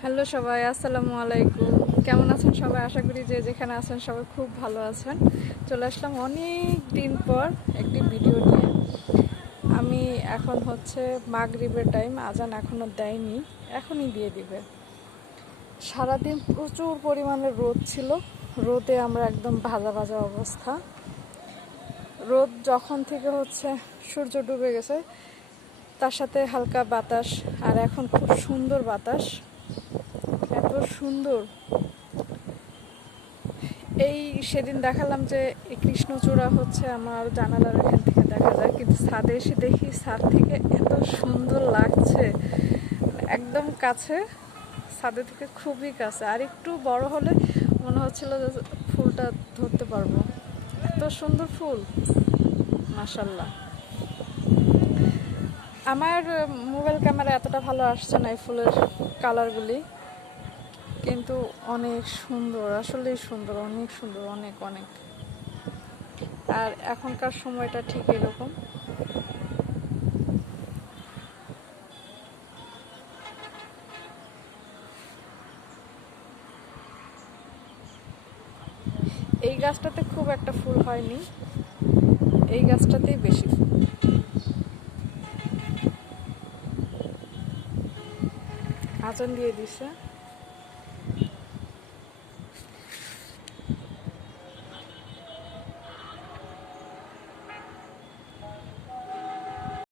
Hello সবাই, আসসালামু আলাইকুম। কেমন আছেন সবাই? আশা করি যে যেখানে আছেন সবাই খুব ভালো আছেন। চলে আসলাম অনেক দিন পর একটি ভিডিও নিয়ে। আমি এখন হচ্ছে মাগরিবের টাইম আজান এখনও দেয়নি, এখনই দিয়ে দিবে। সারাদিন প্রচুর পরিমাণে রোদ ছিল, রোদে আমরা একদম ভাজা ভাজা অবস্থা। রোদ যখন থেকে হচ্ছে সূর্য ডুবে গেছে তার সাথে হালকা বাতাস আর এখন খুব সুন্দর বাতাস। এত সুন্দর। এই সেদিন দেখালাম যে কৃষ্ণচূড়া হচ্ছে আমার জানালার এখান থেকে দেখা যায়, কিন্তু ছাদে এসে দেখি ছাদ থেকে এত সুন্দর লাগছে। একদম কাছে, ছাদে থেকে খুবই কাছে। আর একটু বড় হলে মনে হচ্ছিল যে ফুলটা ধরতে পারব। এত সুন্দর ফুল মাসাল্লাহ আমার মোবাইল ক্যামেরা এতটা ভালো আসছে না এই ফুলের কালারগুলি, কিন্তু অনেক সুন্দর, আসলেই সুন্দর, অনেক সুন্দর, অনেক অনেক। আর এখনকার সময়টা ঠিক এরকম। এই গাছটাতে খুব একটা ফুল হয়নি, এই গাছটাতেই বেশি ফুল। আজান দিয়ে দিছে।